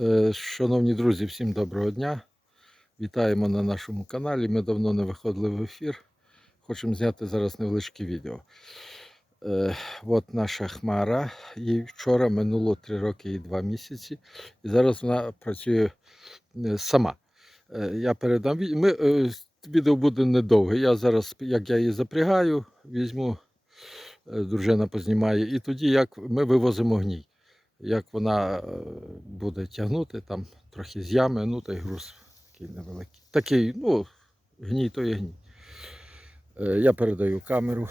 Е, Шановні друзі, всім доброго дня. Вітаємо на нашому каналі. Ми давно не виходили в ефір. Хочемо зняти зараз невеличке відео. Е, от наша хмара. Їй вчора минуло 3 роки і 2 місяці. І зараз вона працює е, сама. Я передам Ми, відео буде недовге. Я зараз, як я її запрягаю, візьму, дружина познімає, і тоді як ми вивозимо гній як вона е, буде тягнути, там трохи з ями, ну та й груз такий невеликий. Такий, ну, гній то є гній. Е, Я передаю камеру.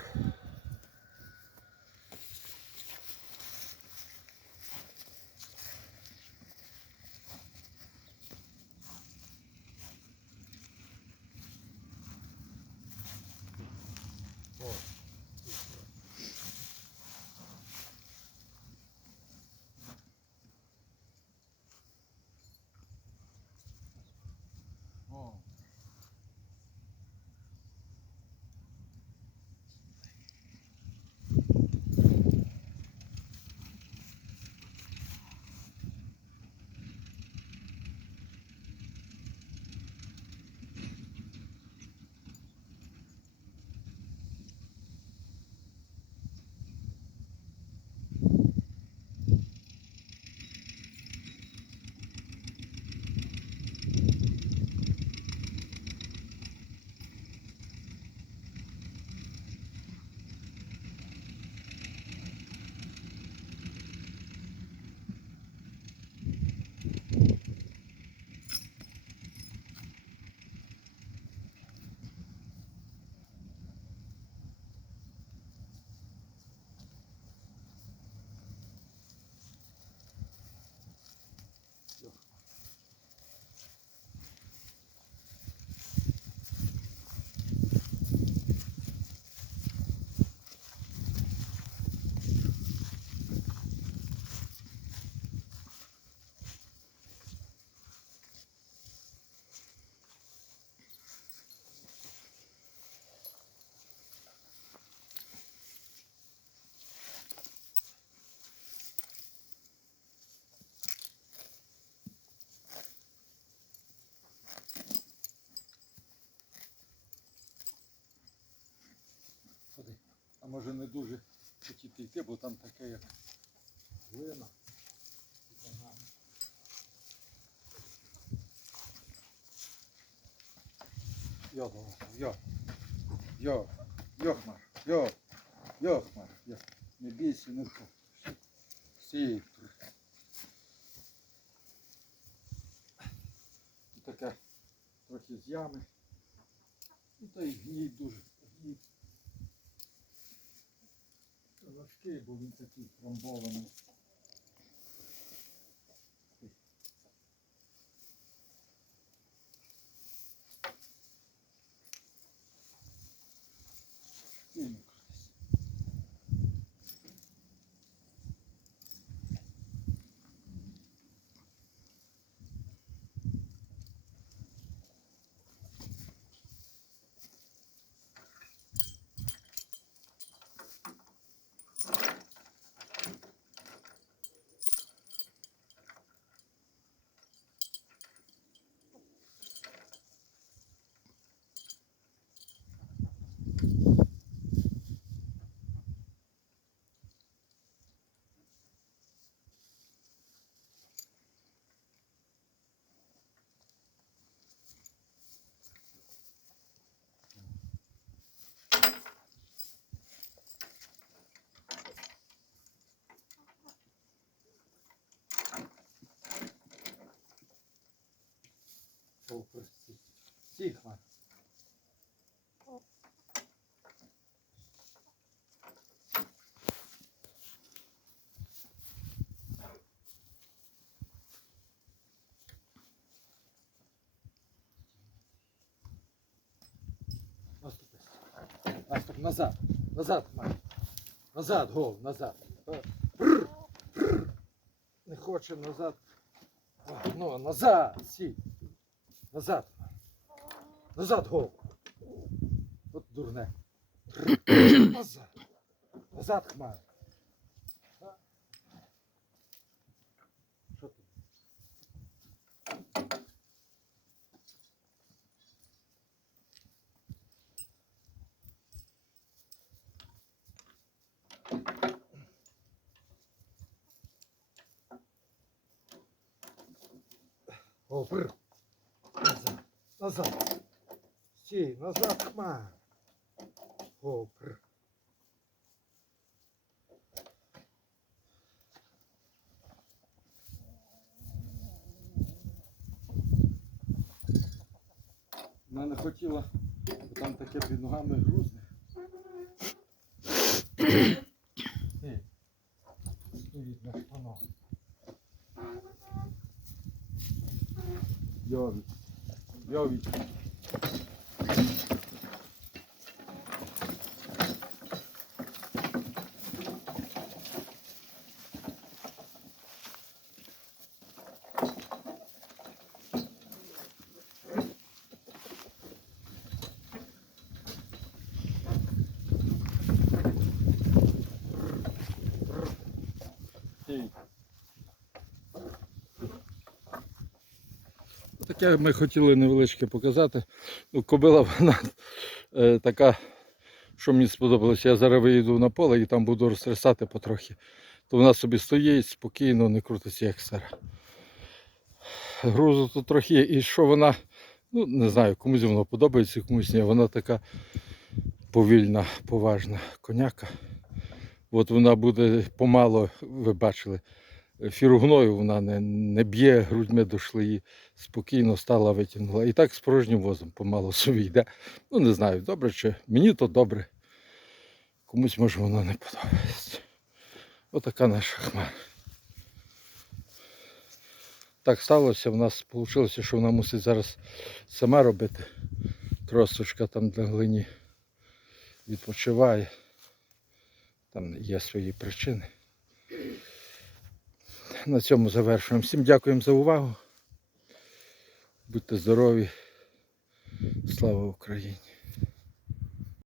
Може не дуже хотіти йти, бо там таке як глина. Йо, йо, йо, йо, хмар, йо, йо, хмар, йо. Не бійся, ну що. Стій. Тут таке трохи з ями. Ну та й гній дуже. Гній. Важкий, бо він такий трамбований. Супер. Стій, хмар. Наступи. Наступ назад. Назад, хмар. Назад, гол, назад. Бррр. Не хоче назад. Ну, назад, сій. Назад. Назад голову. От дурне. Назад. Назад хмара. Що тут? Назад. Стій, назад, хмар. Опр. Вона не хотіла, бо там таке під ногами грузне. Ей, Стоїть на Białowicz. Таке ми хотіли невеличке показати. Ну, кобила вона е, така, що мені сподобалося. Я зараз виїду на поле і там буду розтрясати потрохи. То вона собі стоїть спокійно, не крутиться як стара. Грузу тут трохи. І що вона, ну не знаю, комусь воно подобається, комусь ні. Вона така повільна, поважна коняка. От вона буде помало, ви бачили, фіргною вона не, не б'є грудьми до шлеї, спокійно стала, витягнула. І так з порожнім возом помало собі йде. Ну не знаю, добре чи мені то добре. Комусь може воно не подобається. Отака наша хмара. Так сталося, в нас вийшло, що вона мусить зараз сама робити. Тросочка там на глині відпочиває. Там є свої причини. На цьому завершуємо. Всім дякуємо за увагу. Будьте здорові. Слава Україні!